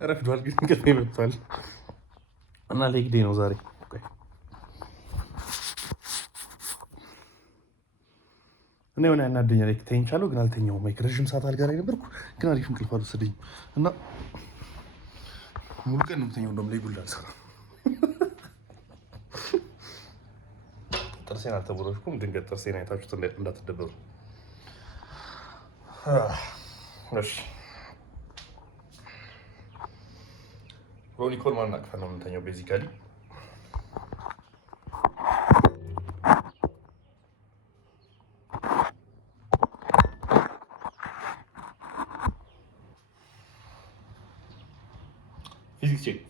ረፍዷል ግን እንቅልፌ መጥቷል እና ሌግ ዴይ ነው ዛሬ። እና የሆነ ያናደኛል ተኝቻለሁ ግን አልተኛሁም። ረዥም ሰዓት አልጋ ላይ ነበርኩ ግን አሪፍ እንቅልፍ አልወሰደኝም እና ሙሉ ቀን ነው የምተኛው። እንደውም ላይ ጉልዳል ሰራ ጥርሴን አልተቦረሽኩም። ድንገት ጥርሴን አይታችሁት እንዳትደበሩ እሺ። ሮኒ ኮልማን አቅፈን ነው የምንተኛው ቤዚካሊ።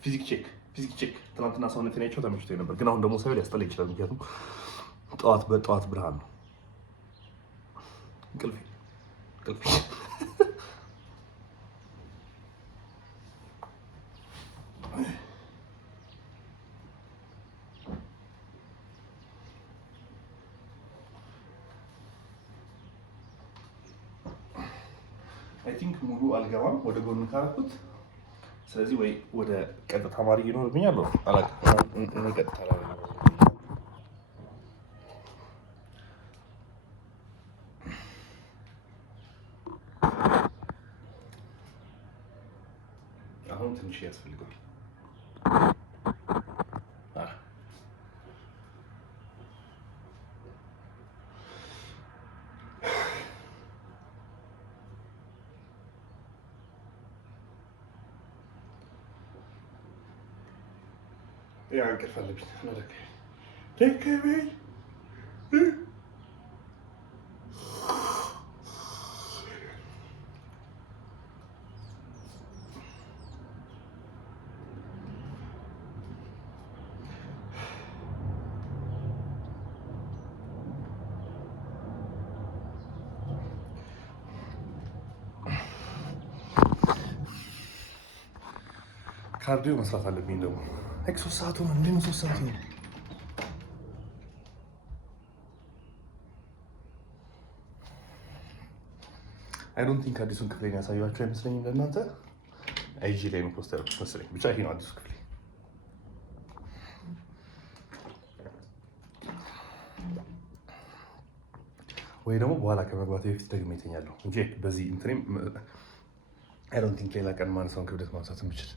ፊዚክ ቼክ ትናንትና ሰውነቴን አይቼው ተመችቶኝ ነበር፣ ግን አሁን ደግሞ ሰው ሊያስጠላ ይችላል። ምክንያቱም ጠዋት ብርሃን ነው። እንቅልፌ አይ ቲንክ ሙሉ አልገባም ወደ ጎን ካረኩት። ስለዚህ ወይ ወደ ቀጥታ ማድረግ ይኖርብኛል። ቀጥታ አሁን ትንሽ ያስፈልገዋል። ያ እንቅልፍ አለብኝ። ካርዲዮ መስራት አለብኝ ደግሞ 3 ሰዓት ሆነ። እንዴት ነው 3 ሰዓት ነው? አይ ዶንት ቲንክ አዲሱን ክፍሌን ያሳያችሁ አይመስለኝም ለእናንተ። አይጂ ላይ ነው ፖስተር መሰለኝ። ብቻ ይሄ ነው አዲሱ ክፍሌ። ወይ ደግሞ በኋላ ከመግባት በፊት ደግሞ ይተኛለሁ እንጂ በዚህ እንትኔም አይ ዶንት ቲንክ ሌላ ቀን ማንሳውን ክብደት ማንሳት የምችል።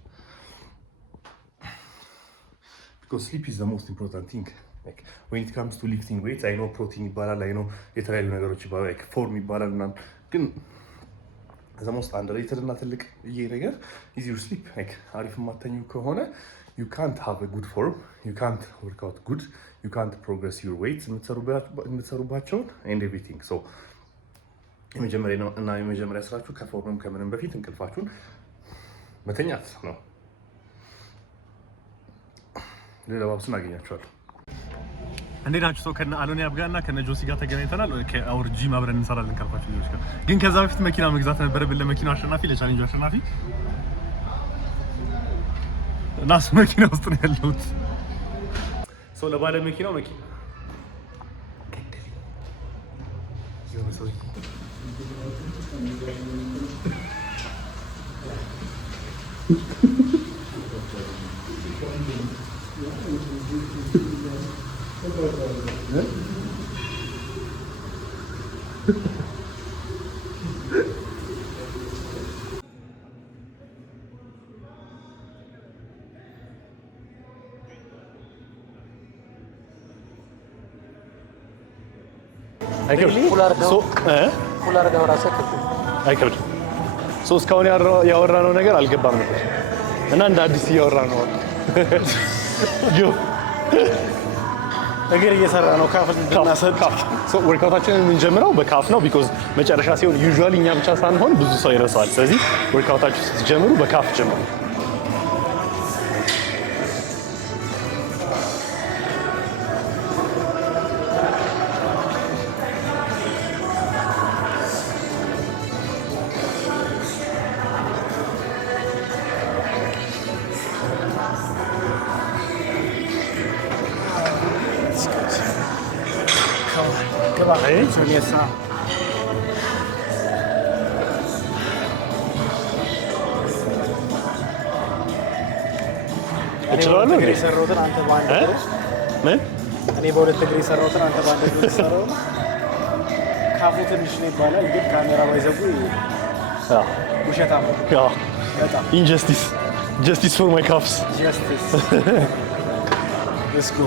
because sleep is the most important thing. Like when it comes to lifting weights, I know protein ይባላል፣ I know የተለያዩ ነገሮች ይባላል፣ like form ይባላል ምናምን፣ ግን the most underrated እና ትልቅ ይሄ ነገር is your sleep. like አሪፍ የማተኙ ከሆነ you can't have a good form, you can't work out good, you can't progress your weights የምትሰሩባቸውን and everything. so የመጀመሪያ ስራችሁ ከፎርምም ከምንም በፊት እንቅልፋችሁን መተኛት ነው። ሌላ ባብስን አገኛቸዋለሁ። እንዴት ናችሁ? ሰው ከነ አሎኒ አብጋና ከነ ጆሲ ጋር ተገናኝተናል። ከአውር ጂም አብረን እንሰራለን ካልኳችሁ ልጆች ጋር። ግን ከዛ በፊት መኪና መግዛት ነበረብን ለመኪናው አሸናፊ፣ ለቻሌንጁ አሸናፊ እና እሱ መኪና ውስጥ ነው ያለሁት። ሰው ለባለ መኪናው መኪና አይከብድም። እስካሁን ያወራነው ነገር አልገባም ነበር እና እንደ አዲስ እያወራ ነው። እግር እየሰራ ነው። ካፍ ወርካውታችንን የምንጀምረው በካፍ ነው። ቢኮዝ መጨረሻ ሲሆን ዩዥዋሊ እኛ ብቻ ሳንሆን ብዙ ሰው ይረሳዋል። ስለዚህ ወርካውታችሁ ስትጀምሩ በካፍ ጀምሩ። እችላለሁ እኔ ሰራውትን አንተ ባንድ ምን እኔ በሁለት እግሬ ሰራውትን አንተ ባንድ እግሬ ሰራው ካፉ ትንሽ ነው ይባላል ግን ካሜራ ባይዘጉ ውሸታም ነው በጣም ኢንጀስቲስ justice for my calves justice let's go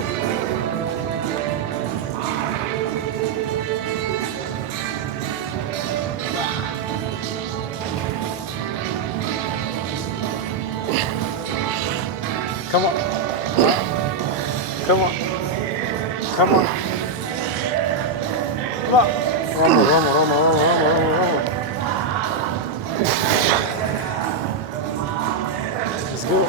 come on come on come on vamos let's go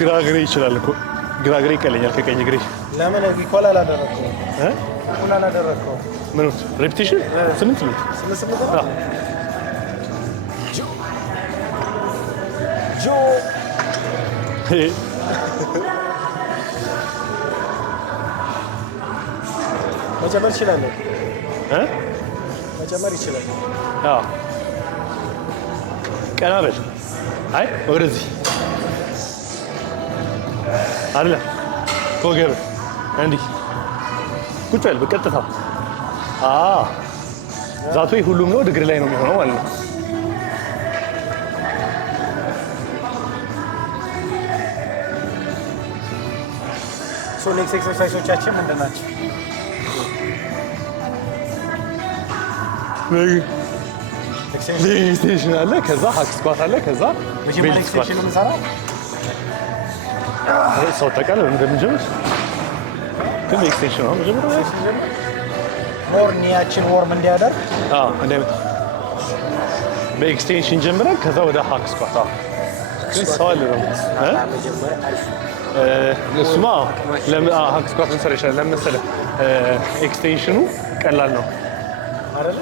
ግራግሬ ይችላል እኮ ግራግሬ ይቀለኛል ከቀኝ እግሬ ለምን ሪኮል አላደረከው ሪኮል አላደረከው ምን ሬፒቲሽን 8 ጆ መጨመር ይችላል መጨመር ይችላል ቀና በል አይ ወደዚህ አይደለ ወገብ እንዲህ ቁጭ በል በቀጥታ ዛቱ ሁሉም ነው እግር ላይ ነው የሚሆነው ማለት ነው ሶ ኔክስት ኤክሰርሳይሶቻችን ምንድን ናቸው ኤክስቴንሽን አለ ከዛ ሃክ ስኳት አለ ከዛ መጀመሪያ ኤክስቴንሽን ነው የምንሰራው ሰው ተቀለ እንደምንጀምር ግን ኤክስቴንሽን ነው መጀመሪያ ሞር ኒያችን ወርም እንዲያደርግ እንደም በኤክስቴንሽን ጀምረን ከዛ ወደ ሃክ ስኳት ግን ሰው አለ ነው እሱማ ሃክ ስኳት እንሰራ ይችላል ለምን መሰለህ ኤክስቴንሽኑ ቀላል ነው አይደለ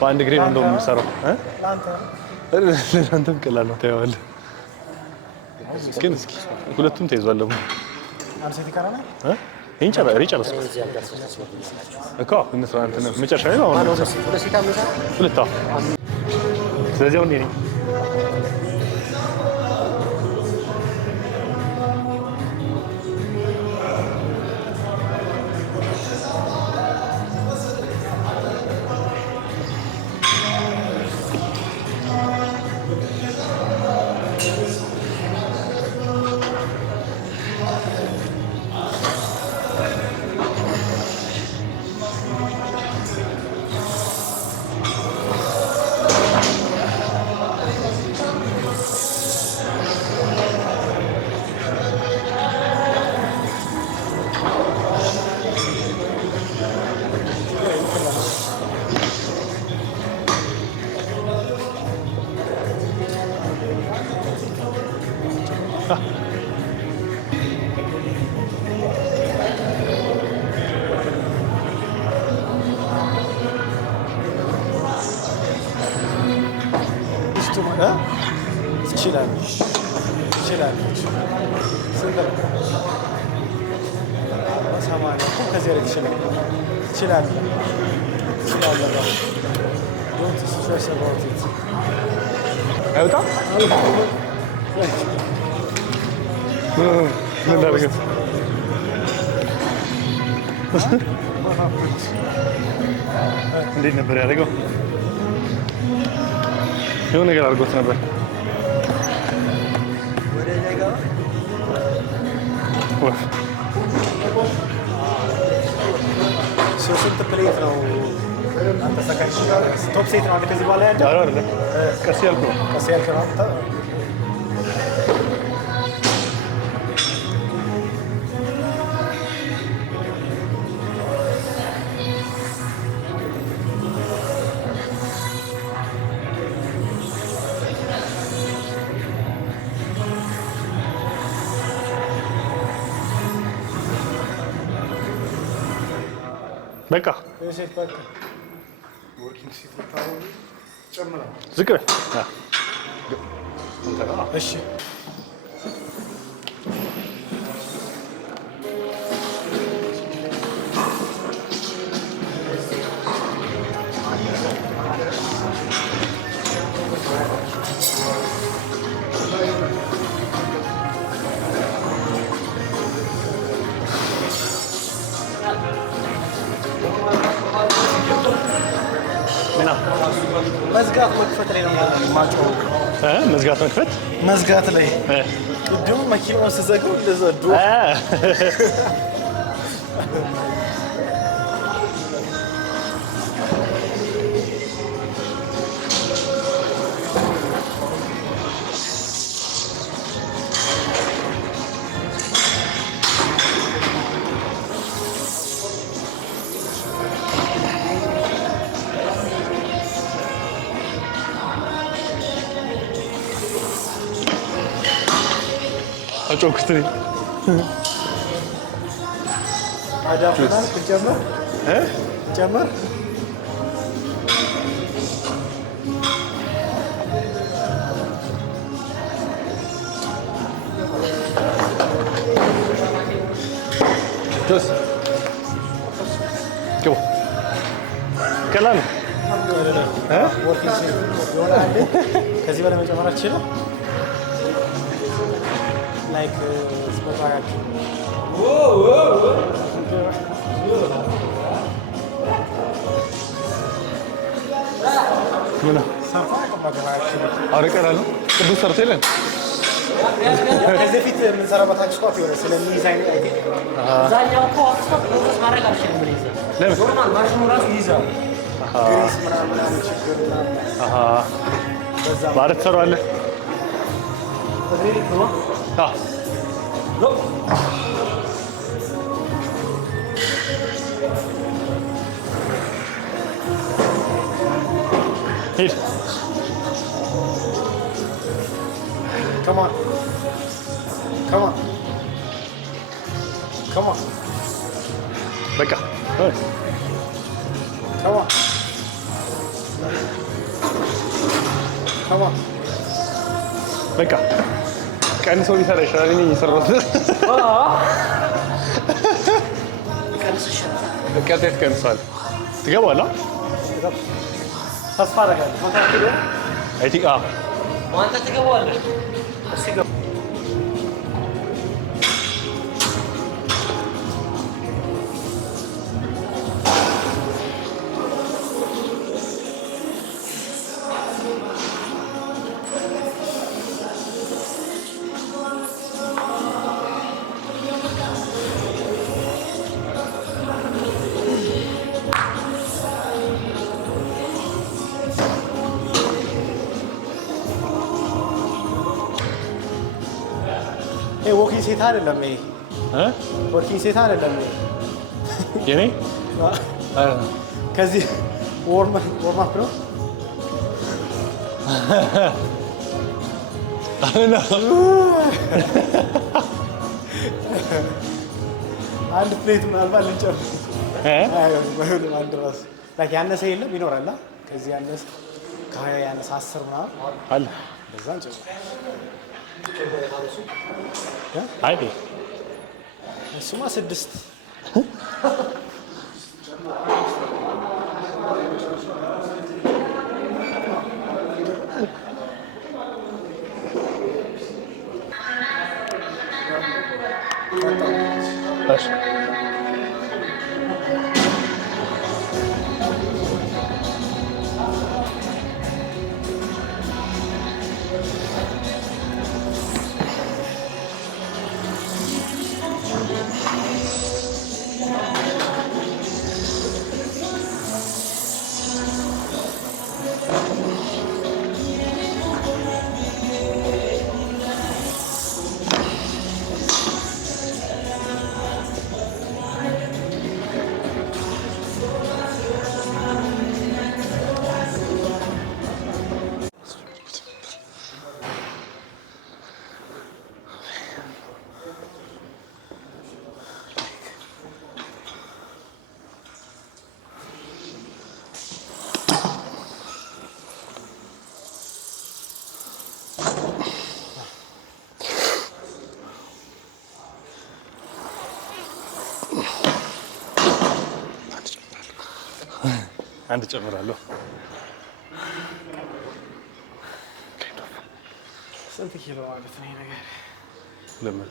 በአንድ ግሬድ እንደው የምንሰራው ለአንተም ቀላል ነው ታየዋለህ ግን እስኪ ሁለቱም ተይዟል ደግሞ አንተ ይቀራናል ይሄን ጨረስኩ እኮ እንስራ እንትን መጨረሻ ላይ ነው አሁን ሁለታ ስለዚህ አሁን እኔ Don't stress about it. አይወጣም ምን ላድርግ እንዴት ነበር ያደረገው የሆነ ነገር አድርጎት ነበር ስንት ፕሌት ነው አንተ ሰካሽ ቶፕ ሴት ነው ከዚህ በኋላ ያለው አይደለም ቀስ ያልኩ ነው በቃ ዝቅ በል እሺ መዝጋት መክፈት ላይ ነው ማጫው መዝጋት መክፈት መዝጋት ላይ ቅድም መኪናውን ስዘጋው እንደዛ ዶ አጮክትሪ አዳፍና ኩጀመር ጀመር ቶስ ኮ ከላም ከዚህ በላይ መጨመር አትችልም like spotlight ምና አረቀራለሁ ቅዱስ ሰርተለን ከዚህ ፊት ምን ሰራባታችሁ ስኳት ይወረ ስለሚዛይን አይቴክ ዛኛው እኮ ስኳት ፕሮሰስ ማድረግ አልችልም ምን ይዘ ኖርማል ማሽኑ ራሱ ይይዛል ግሪስ ምናምን ችግርና በዛ ማለት ሰራለህ really cool look here come on በቃ come on በቃ ቀን ሰው ሊሰራ ይችላል እኔ እየሰራሁት ቀጥታ ቀንሷል ትገባለህ ተስፋ አደርጋለሁ አይ ቲንክ አንተ ትገባለህ እሺ ገባ ወኪንግ ሴት አይደለም ይሄ ወኪንግ ሴት አይደለም የኔ ከዚህ ወርም አፕ ነው አንድ ፕሌት ምናልባት ልንጨርስ አንድ ራስ ላይክ ያነሰ የለም ይኖራል ከዚህ ያነሰ ከሀያ ያነሰ 10 ምናምን አለ በዛ እንጨርስ አይ እሱማ 6 አንድ ጨምራለሁ ስንት ኪሎ ማለት ነው ነገር ለምን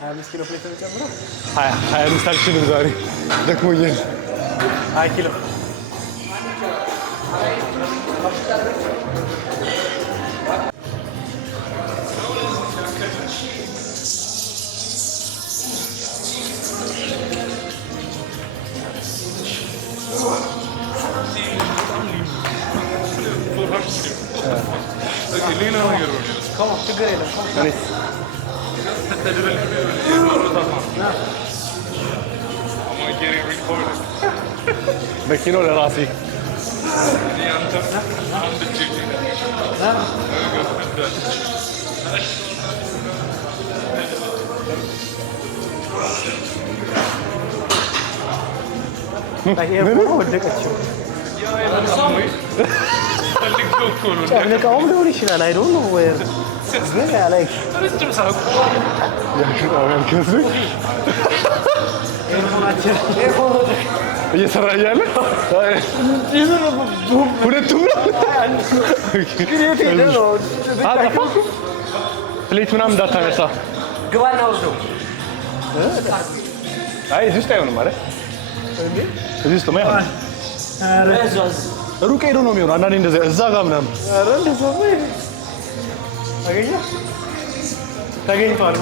25 ኪሎ ፕሌት ጨምሮ 25 አልችልም ዛሬ ደክሞኛል 20 ኪሎ Tamam, ችግር የለም መኪናው ለራሴ ወደቀችው ጨፍልቃውም ሊሆን ይችላል አይ ዶንት ኖ ዌር ግን like ረጅም ሰዓት እየሰራ እያለ ሁለቱም ፕሌት ምናምን እንዳታነሳ ግባና ወስደው አይ እዚህ ውስጥ አይሆንም ማለት እዚህ ውስጥ ማይሆን ሩቅ ሄዶ ነው የሚሆነው አንዳንዴ እንደዚያ እዛ ጋር ምናምን ኧረ እንደዛ አገኘ ተገኝቷል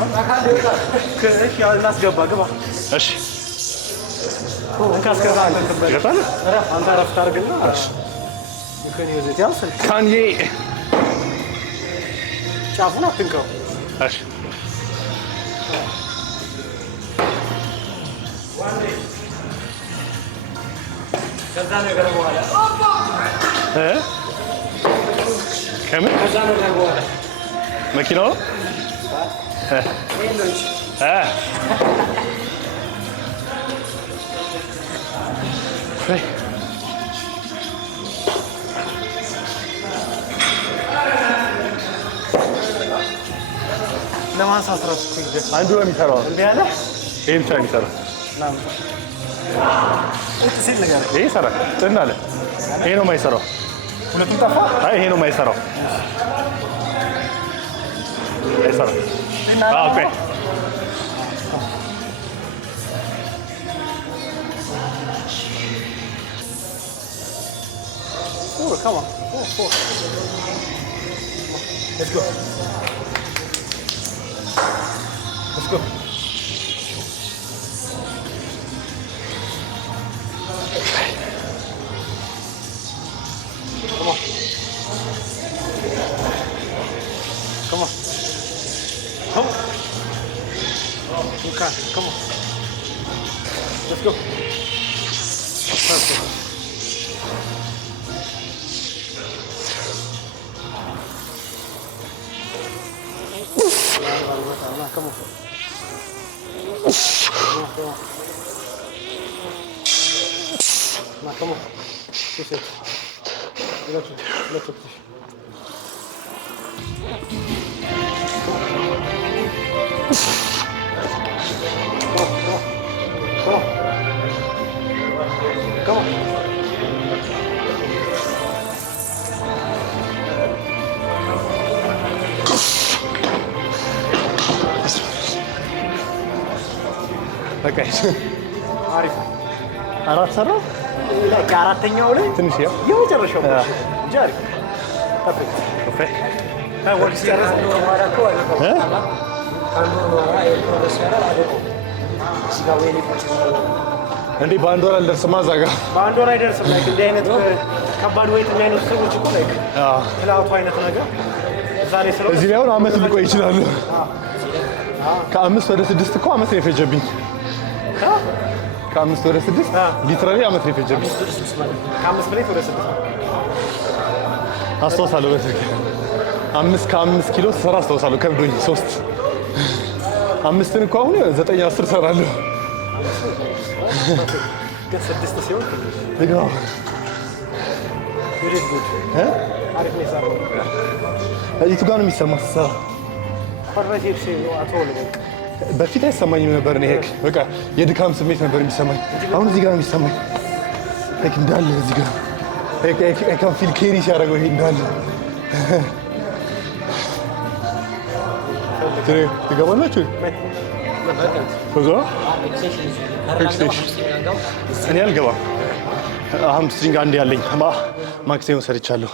እሺ እናስገባ ግባ እሺ እንካስገባ ይገባል አንተ ረፍት አድርግና እሺ ይከን ይዘት ያውሰል ካንዬ ጫፉን አትንካው እሺ ከዛ ነገር በኋላ ከምን ከዛ ነገር በኋላ መኪናው ሌሎች ለማንሳት ራሱ አንዱ ነው የሚሰራው እንዴ አለ ይሄ ብቻ ነው የሚሰራው እጥሲል ነገር ይሄ ይሰራል ጥና አለ ይሄ ነው የማይሰራው ሁለቱም ጠፋ አይ ይሄ ነው የማይሰራው አይሰራም ኦኬ Oh, come on. Oh. Let's go. Let's go. Come on. Come on. Come on. You can. Come on. Let's go. Perfect. Come on. Come on. Push it. Let it push. Come on. Okay. አሪፍ አራት ሰራ አራተኛው ላይ ትንሽ ያው የመጨረሻው ጃሪ ታፕ ኦኬ ወርስ ያራስ ነው ማራኮ እንዴ በአንድ ወር አልደርስም አዛጋ በአንድ ወር አይደርስም ላይ እንደ አይነት ከባድ ወይት የሚያነሱ ሰዎች እኮ ላይ ትላውቱ አይነት ነገር ዛሬ ስለ እዚህ ላይ አሁን አመት ሊቆይ ይችላል ከ5 ወደ 6 እኮ አመት ነው የፈጀብኝ ከ5 ወደ 6 ሊትራሊ አመት ነው የፈጀብኝ ከ5 ብሬት ወደ 6 አስተዋሳለሁ በትክክል 5 ኪሎ ሰራ አስተዋሳለሁ ከብዶኝ 3 5ን እኮ አሁን 9 10 ሰራለሁ ግን 6 ሲሆን ልጋው ወዴት ጉድ አሪፍ ነው የሰራው እዚህ ጋር ነው የሚሰማው ሰራ ኮርሬቲቭ ሲሉ አቶል በፊት አይሰማኝም ነበር እኔ ሄክ በቃ የድካም ስሜት ነበር የሚሰማኝ አሁን እዚህ ጋር ነው የሚሰማኝ ሄክ እንዳለ እዚህ ጋር ሄክ ካን ፊል ኬሪ ሲያደርገው ይሄ እንዳለ ትገባላችሁ ብዙ እኔ አልገባም። ሃምስትሪንግ አንድ ያለኝ ማክሲመም ሰርቻለሁ።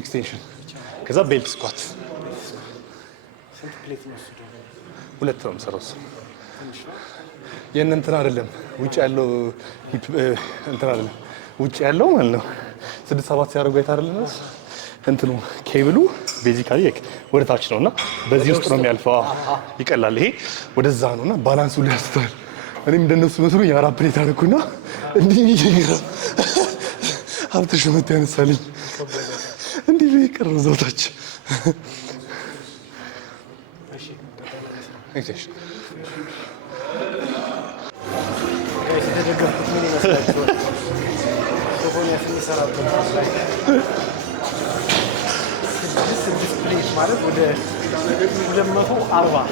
ኤክስቴንሽን ከዛ ቤልት ስኳት 2 ነው የምሰራው። የእነ እንትን አይደለም ውጭ ያለው እንትን አይደለም ውጭ ያለው ማለት ነው 6-7 ሲያደርጉ አይታረልም እንትኑ ኬብሉ ቤዚካሊ ወደ ታች ነውና በዚህ ውስጥ ነው የሚያልፈው። ይቀላል። ይሄ ወደዛ ነውና ባላንሱ ሊያስተዋል። እኔም እንደነሱ መስሎ የአራት ፕሌት አደረኩና እንዲህ ይገራ ሀብትሽ መት ያነሳልኝ እንዲህ በቀር እዛው ታች ማለት ወደ 240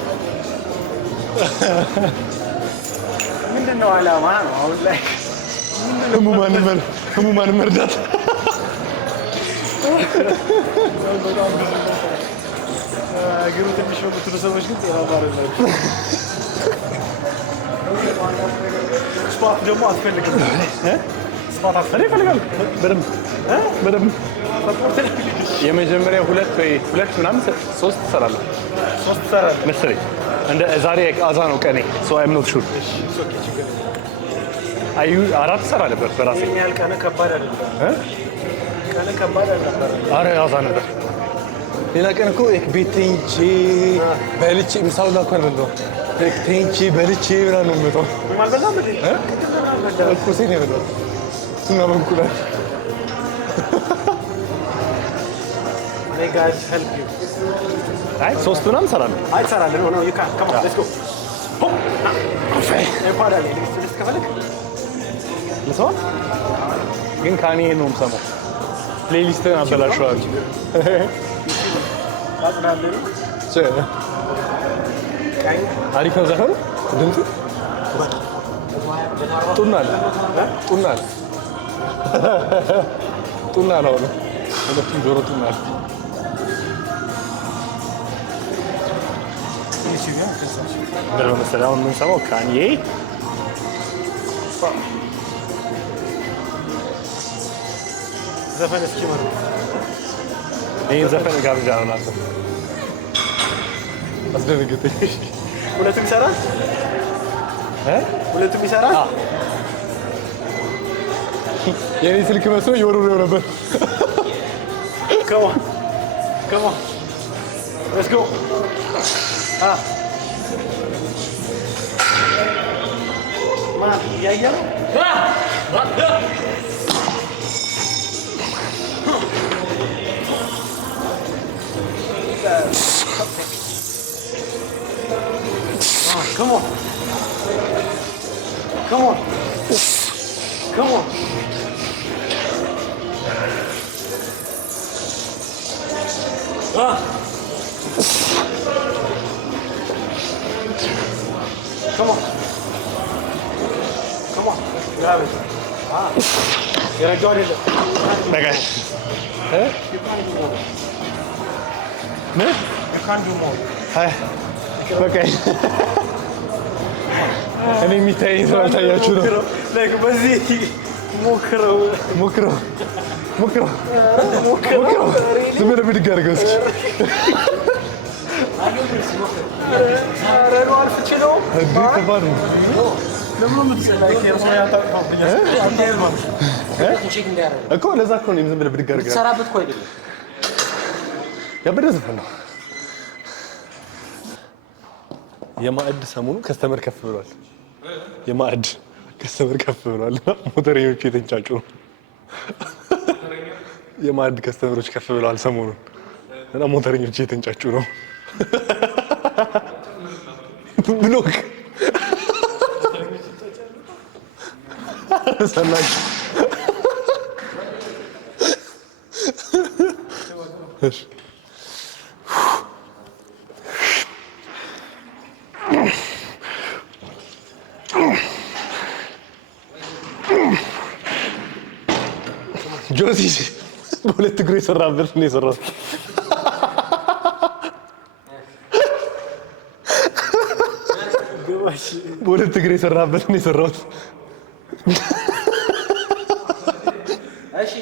ምንድነው ዓላማ ነው አሁን ላይ ህሙማን መርዳት ግሩ ትንሽ ነው የምትሉ ሰዎች ግን ጤና ባረላችሁ ስፓት ደግሞ አትፈልግም ስፓት አትፈልግም በደምብ የመጀመሪያ 2 ምናምን 3 ትሰራለህ መሰለኝ። እንደ ዛሬ አዛ ነው ቀኔ ሶ አይም ኖት ሹር አዩ 4 ትሰራለህ ነበር በራሴ ያል ቀነ ከባድ አይደለም ቀነ ከባድ አይደለም። አረ አዛ ነበር። ሌላ ቀን እኮ ቤቴንቺ በልቼ ምሳው ጋር እንኳን ነው ቤቴንቺ በልቼ ምናምን ነው የምመጣው ማልበላ እኮ ሴት ነው የምመጣው ሱና መንኩላል May God help you. Right, 3 ምናምን እንሰራለን። አይ እንሰራለን። ነው you can come on let's go. ይባላል ልጅ ከፈለክ ለሰው ግን ካኔ ነው የምሰማው ፕሌሊስት አበላሽዋል። አሪፍ ነው ዘፈኑ ድምፁ ጡና ነው ሁለቱም ጆሮ ጡና ነው። ምንድን ነው መሰለህ አሁን የምንሰማው ካንዬ ዘፈን እስኪ ማለት ይህን ዘፈን ጋብዣ ነው ናቸው አስደነገጠኝ። ሁለቱም ይሰራል ሁለቱም ይሰራል። የኔ ስልክ መስሎ እየወረወረው ነበር። Come on. Come on. Let's go. Man, ya. Come on. Come on. Come on. Come on. Come on. Grab it. You're a Johnny. Okay. You can't do more. Ne? You can't do more. Okay. እኔ የሚታየኝ ሰው አልታያችሁ ነው። በዚህ ሞክረው ዝም ብለህ ብድግ አድርገው እስኪ። ከባድ ነው እኮ ለዛ እኮ ነው ዝም ብለህ ብድግ አድርገው ያበደ ዘፈን ነው። የማዕድ ሰሞኑን ከስተመር ከፍ ብሏል። የማዕድ ከስተመር ከፍ ብሏል። ሞተረኞቹ የተንጫጩ ነው። የማዕድ ከስተመሮች ከፍ ብለዋል ሰሞኑን እና ሞተረኞቹ የተንጫጩ ነው። ብሎክ ሰላም ጆሲ በሁለት እግሩ የሰራበት ነው የሰራው። በሁለት እግር የሰራበት ነው የሰራሁት። እሺ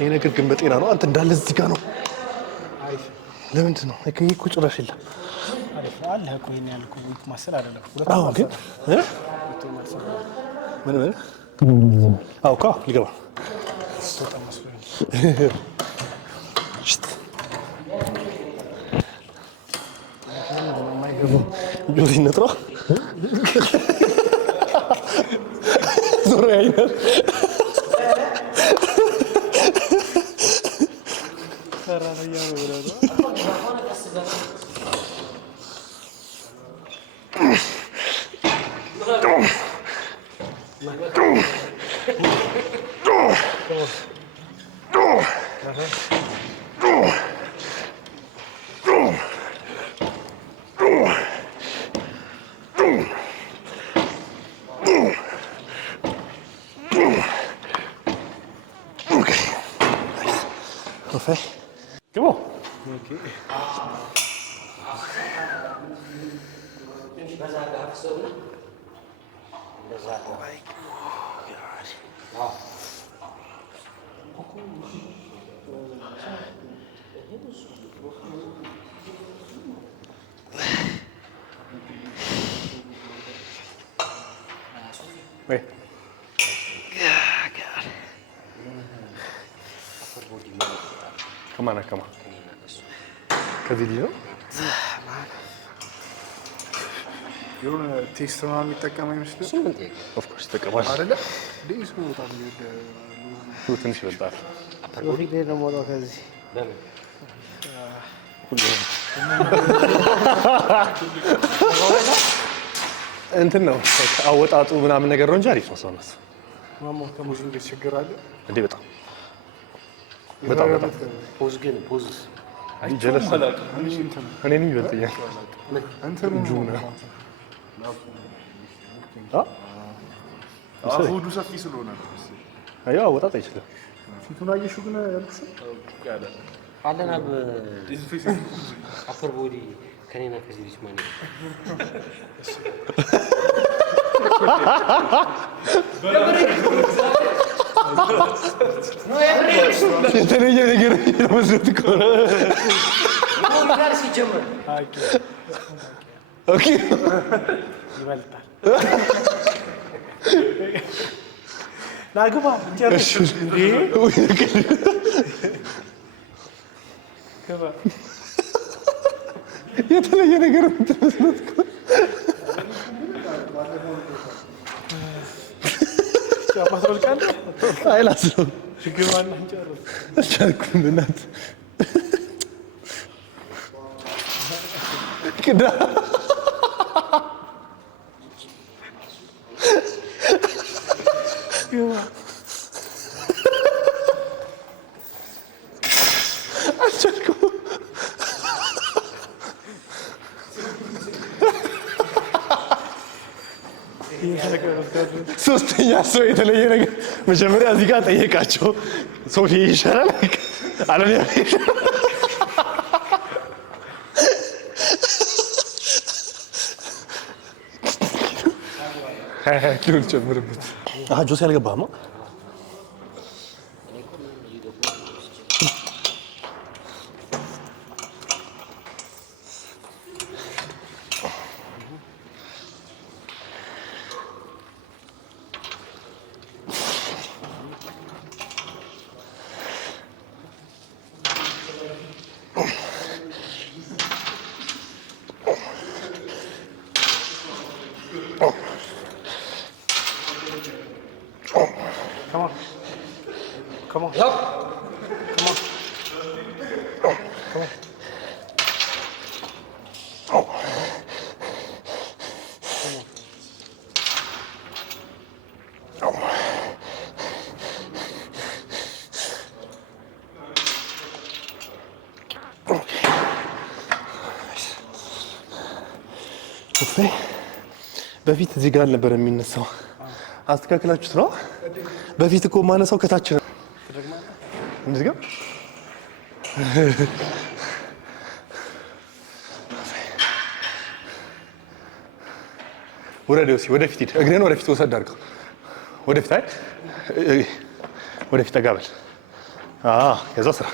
ይሄ ነገር ግን በጤና ነው። አንተ እንዳለ እዚህ ጋር ነው። ለምንድን ነው ይሄ እኮ ጭራሽ የለም አለ እኮ ይሄን ያልኩ ማሰል አይደለም። አዎ ግን ምን አዎ እኮ ሊገባ ጆሲ ነጥሮ ዞር ያይናል። Come on. Okay. Wait. God. Come on. ከዚህ ልጅ ነው የሆነ ቴስት ነው የሚጠቀመው ይመስላል። ኦፍ ኮርስ ይጠቀማል አይደለ? ዴስ ነው በጣም ትንሽ ይበልጣል። ፕሮፊት ደግሞ ነው ከዚህ እንትን ነው አወጣጡ ምናምን ነገር ነው እንጂ አሪፍ ነው። ሰውነት ማማ ከሙዝ እንደ ችግር አለ እንዴ? በጣም ፖዝ ግን ፖዝ አይ ጀለስ እኔ ነኝ ይበልጥኛል። አንተም ጁና አሁዱ ሰፊ ስለሆነ አይ አወጣጥ አይችልም። ፊቱን አየሽው ግን ያልኩሽ አለና አፐር ቦዲ ከኔና ከዚህ ልጅ ማን የተለየ ነገር መስሎት እኮ ነው። ኦኬ ይበልጣል። ናግባ ጨርሽ እንዴ የተለየ ነገር መስሎት እኮ አይላስም አልቻልኩም። እናት ቅዳ አልቻልኩም። ሶስተኛ ሰው የተለየ ነገር መጀመሪያ እዚህ ጋር ጠየቃቸው። ሰው ይሻላል አለም ይሻላል። ኪሎ ጨምርበት። ጆሲ አልገባህም? Come on. Come on. Come on. Come on. Oh. Come on. Oh. በፊት እዚህ ጋር ነበር የሚነሳው። አስተካክላችሁት ነው? በፊት እኮ ማነሳው ከታች ነው። እንደዚህ ጋር ወደፊት ሂድ። እግሬን ወደፊት ወሰድ አድርገው። ወደፊት አይ ወደፊት ተጋበል። ከዛ ስራ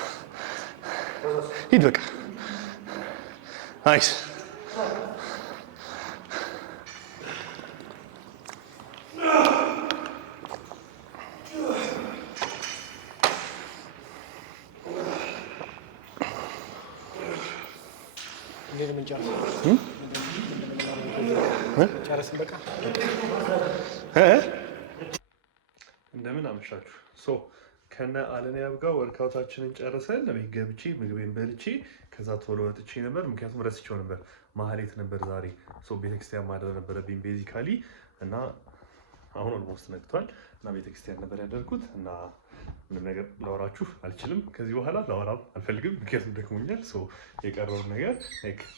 ሂድ። በቃ ናይስ። እንደምን አመሻችሁ። ከነ አለንያብ ጋር ወርካውታችንን ጨርሰን ለቤት ገብቼ ምግቤን በልቼ ከዛ ቶሎ ወጥቼ ነበር፣ ምክንያቱም ረስቼው ነበር። ማህሌት ነበር ዛሬ ቤተክርስቲያን ማድረግ ነበረብኝ ቤዚካሊ እና አሁን ኦልሞስት ነግቷል እና ቤተክርስቲያን ነበር ያደርኩት እና ምንም ነገር ላወራችሁ አልችልም። ከዚህ በኋላ ላወራም አልፈልግም፣ ምክንያቱም ደክሞኛል። የቀረውን ነገር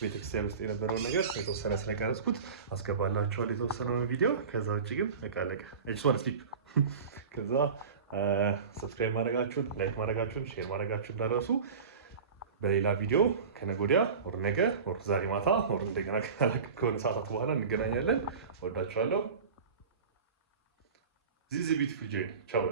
ቤተክርስቲያን ውስጥ የነበረውን ነገር የተወሰነ ስለቀረጽኩት አስገባላችኋል የተወሰነውን ቪዲዮ። ከዛ ውጭ ግን እቃለቀ እጅሷን ስሊፕ ከዛ ሰብስክራይብ ማድረጋችሁን፣ ላይክ ማድረጋችሁን፣ ሼር ማድረጋችሁን እንዳትረሱ። በሌላ ቪዲዮ ከነገ ወዲያ ወር ነገ ወር ዛሬ ማታ ወር እንደገና ከሆነ ሰዓታት በኋላ እንገናኛለን። ወዳችኋለሁ። ዚስ ኢዝ ቢዩቲፉል ጆርኒ። ቻው።